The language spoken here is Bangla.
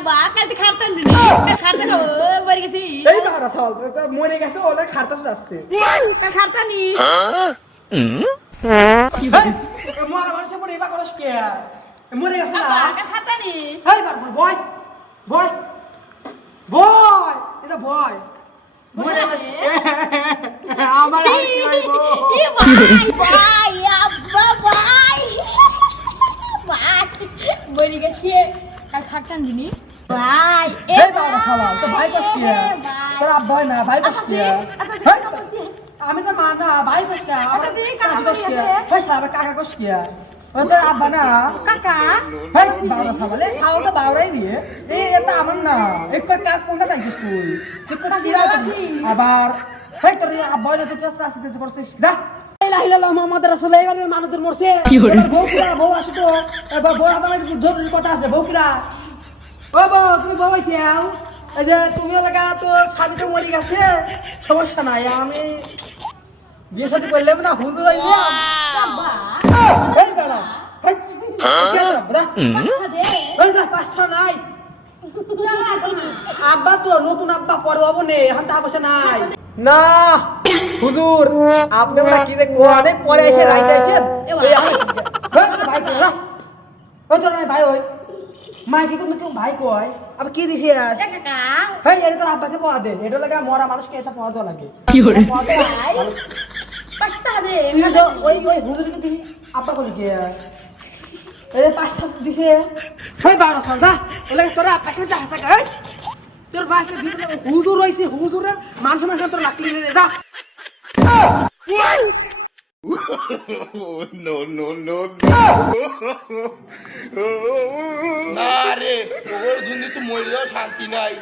আব্বা কালকে খারতাম দিনি খারতে খাবো মরে গেছি এই বাড়া চল মরে গেছে ওলে খারতা আসছে কাল খারতা নি মরা মানুষ পড়ে এবার করস কে মরে গেছে না আব্বা কাল খারতা নি এই বাড়া বয় বয় বয় এটা বয় মরে আমার ই ভাই আব্বা ভাই ভাই মরে গেছি কাল খারতাম দিনি ভাই এই বাড়া খালা তো ভাই কস কে তোর আব্বা না ভাই কস কে আমি তো মা না ভাই কস কে আমার কাকা কস কে ভাই সারা কাকা কস কে ও তো আব্বা না কাকা ভাই বাবা খাবালে খাও তো বাবাই দিয়ে এই এটা আমার না এক কাকা কোনটা জানিস তুই তুই কোথা বিরা আবার ভাই তোর আব্বা না তো শাস্তি করছিস যা লা ইলাহা ইল্লাল্লাহ মুহাম্মাদুর রাসূলুল্লাহ এবারে মানুষের মরছে বউ আসে তো এবার বউ আমার জরুরি কথা আছে বউকিরা ও বউ তুমি বউ আইছাও এই যে তুমি লাগা তো স্বামী তো মরে গেছে সমস্যা নাই আমি বিয়ে শাদী করলাম না হুজুর আইবো আব্বা এই বেড়া এই বেড়া এই যা পাঁচটা নাই আব্বা তো নতুন আব্বা পরে হবো নে এখন তা বসে নাই না হুজুর আপনি বলে কি যে কোয়ানে পরে এসে রাইতে আছেন এই আমি ভাই তো না ওই তো নাই ভাই ওই মাই কি কোন কেউ ভাই কয় আবার কি দিছে কাকা হেই এটা তো আব্বাকে পাওয়া দে এটা লাগা মরা মানুষকে এসে পাওয়া তো লাগে কি করে ভাই পাঁচটা দে ওই ওই হুজুরকে দিবি আব্বা বলি কি এই পাঁচটা দিছে হেই বাবা যা ওলে তোরা আব্বাকে যা হাসা গায় তোর ভাইকে দিতে হুজুর হইছে হুজুরের মানুষ মানুষ তোর লাকলি নে যা no, no, no, no. না রে ওর জন্য তো মরে যাও শান্তি নাই